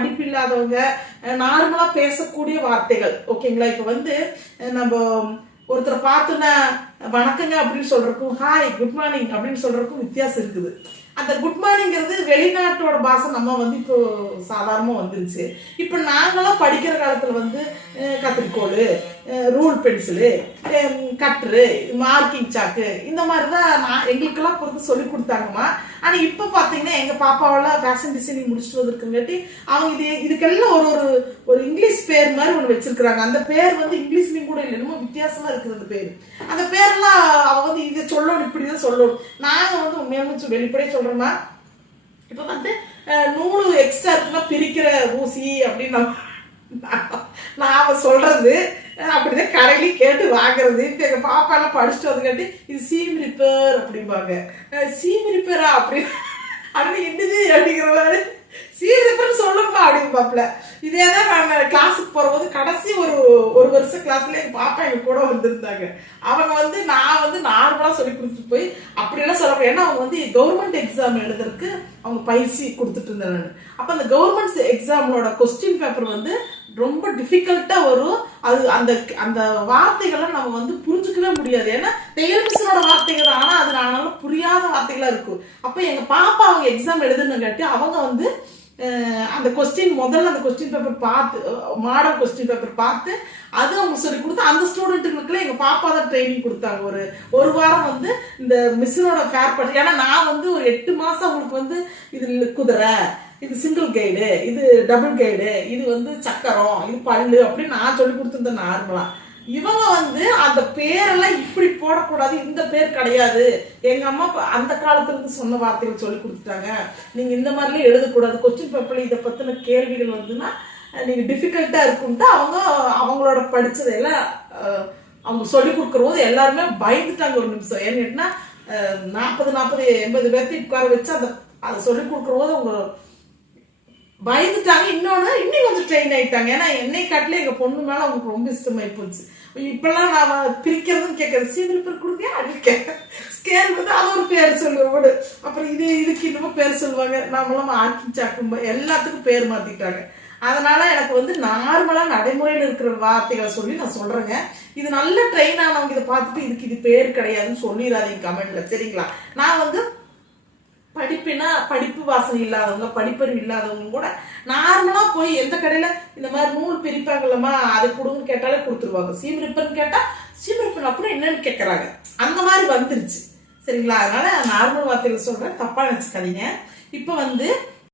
படிப்பு இல்லாதவங்க நார்மலா பேசக்கூடிய வார்த்தைகள். ஓகேங்களா? இப்ப வந்து நம்ம ஒருத்தரை பார்த்தோன்னா வணக்கங்க அப்படின்னு சொல்றதுக்கும் ஹாய் குட் மார்னிங் அப்படின்னு சொல்றதுக்கும் வித்தியாசம் இருக்குது. அந்த குட் மார்னிங்கிறது வெளிநாட்டோட பாஷை, நம்ம வந்து இப்போ சாதாரணமா வந்துருச்சு. இப்போ நாங்களாம் படிக்கிற காலத்துல வந்து கத்திரிக்கோள், ரூல் பென்சிலு, கட்ரு, மார்க்கிங் சாக்கு இந்த மாதிரி தான் எங்களுக்கெல்லாம் பொறுத்து சொல்லி கொடுத்தாங்கம்மா. ஆனால் இப்போ பார்த்தீங்கன்னா எங்கள் பாப்பாவெல்லாம் ஃபேஷன் டிசைனிங் முடிச்சுட்டு வந்திருக்குங்காட்டி அவங்க இதுக்கெல்லாம் ஒரு இங்கிலீஷ் பேர் மாதிரி ஒன்று வச்சிருக்கிறாங்க. அந்த பேர் வந்து இங்கிலீஷ்லையும் கூட இல்லை, என்னமோ வித்தியாசமா இருக்குது அந்த பேர். அந்த பேரெல்லாம் அவ வந்து இதை சொல்லணும் இப்படிதான் சொல்லணும். நாங்கள் வந்து உண்மையான வெளிப்படையே சொல்றோமா, இப்போ வந்து நூறு எக்ஸ்ட்ரா இருக்குன்னா பிரிக்கிற ஊசி அப்படின்னு நான் சொல்றது அப்படிதான் கடையிலையும் கேட்டு வாங்குறது. இப்போ எங்கள் பாப்பா எல்லாம் படிச்சுட்டு வந்து கேட்டு இது சீம் ரிப்பேர் அப்படிம்பாங்க. சீம் ரிப்பேரா அப்படின்னு என்னது அப்படிங்கிற மாதிரி சீம் ரிப்பேர் சொல்லுமா அப்படிம்பாப்ல. இதே தான் நான் கிளாஸுக்கு போகும்போது கடைசி ஒரு வருஷ கிளாஸ்ல எங்கள் பாப்பா எங்க கூட வந்திருந்தாங்க. அவங்க வந்து நான் வந்து நார்மலாக சொல்லி கொடுத்துட்டு போய் அப்படியெல்லாம் சொல்ல, ஏன்னா அவங்க வந்து கவர்மெண்ட் எக்ஸாம் எழுதுறதுக்கு அவங்க பயிற்சி கொடுத்துட்டு இருந்தேன் நான். அப்போ அந்த கவர்மெண்ட் எக்ஸாமோட கொஸ்டின் பேப்பர் வந்து ரொம்ப டிஃபிகல்ட்டா வரும். அது அந்த அந்த வார்த்தைகள்லாம் நம்ம வந்து புரிஞ்சுக்கவே முடியாது. ஏன்னா தையல் மிஷினோட வார்த்தைகள் தான், ஆனால் அது ஆனாலும் புரியாத வார்த்தைகளா இருக்கும். அப்போ எங்க பாப்பா அவங்க எக்ஸாம் எழுதுனுங்காட்டி அவங்க வந்து அந்த முதல்ல அந்த கொஸ்டின் பேப்பர் பார்த்து, மாடல் கொஸ்டின் பேப்பர் பார்த்து அது அவங்க சொல்லி கொடுத்து அந்த ஸ்டூடெண்ட்டுகளுக்குலாம் எங்க பாப்பா தான் ட்ரைனிங் கொடுத்தாங்க. ஒரு வாரம் வந்து இந்த மிஷினோட ஃபேர் பண்ணி, ஏன்னா நான் வந்து ஒரு 8 மாசம் அவங்களுக்கு வந்து இது குதிரை, இது சிங்கிள் கைடு, இது டபுள் கைடு, இது வந்து சக்கரம், இது பல்லு அப்படின்னு நான் சொல்லி கொடுத்துருந்தேன் நார்மலா. இவங்க வந்து அந்த பேரெல்லாம் இப்படி போடக்கூடாது, இந்த பேர் கிடையாது, எங்க அம்மா அந்த காலத்துல இருந்து சொன்ன வார்த்தைகள் சொல்லி கொடுத்துட்டாங்க, நீங்க இந்த மாதிரிலாம் எழுதக்கூடாது, கொஸ்டின் பேப்பர்ல இதை பத்தின கேள்விகள் வந்துன்னா நீங்க டிஃபிகல்ட்டா இருக்குன்ட்டு அவங்களோட படிச்சதெல்லாம் அவங்க சொல்லி கொடுக்குற போது எல்லாருமே பயந்துட்டாங்க ஒரு நிமிஷம். ஏன்னு கேட்டா 40-80 பேர்த்து உட்கார வச்சு அதை சொல்லி கொடுக்குற போது அவங்க பயந்துட்டாங்க. இன்னும் கொஞ்சம் ட்ரெயின் ஆயிட்டாங்க. ஏன்னா என்னை காட்டில எங்க பொண்ணு மேல அவங்களுக்கு ரொம்ப இஷ்டமாயி போச்சு. இப்பெல்லாம் நான் பிரிக்கிறதுன்னு கேட்கறது சீதல் பேர் கொடுங்க அப்படின்னு ஸ்கேல் வந்து அது ஒரு பேர் சொல்லுவோம். அப்புறம் இதுக்கு இன்னமும் பேர் சொல்லுவாங்க. நாமெல்லாம் ஆக்கி சாக்கும் எல்லாத்துக்கும் பேர் மாத்திட்டாங்க. அதனால எனக்கு வந்து நார்மலா நடைமுறையில் இருக்கிற வார்த்தைகளை சொல்லி நான் சொல்றேங்க. இது நல்ல ட்ரெயின் ஆனவங்க இதை பார்த்துட்டு இதுக்கு இது பேர் கிடையாதுன்னு சொல்லிடாதீங்க கமெண்ட்ல, சரிங்களா? நான் வந்து படிப்பு வாசனை இல்லாதவங்க, படிப்பறிவு இல்லாதவங்க கூட நார்மலா போய் எந்த கடையில இந்த மாதிரி நூல் பிரிப்பாங்கல்லம்மா அதை கொடுங்க கேட்டாலே கொடுத்துருவாங்க. சீம் ரிப்பன் கேட்டா சீம் ரிப்பன் அப்புறம் என்னன்னு கேட்கறாங்க. அந்த மாதிரி வந்துருச்சு, சரிங்களா? அதனால நார்மல் வார்த்தைகள் சொல்றேன், தப்பா நினைச்சுக்காதீங்க. இப்ப வந்து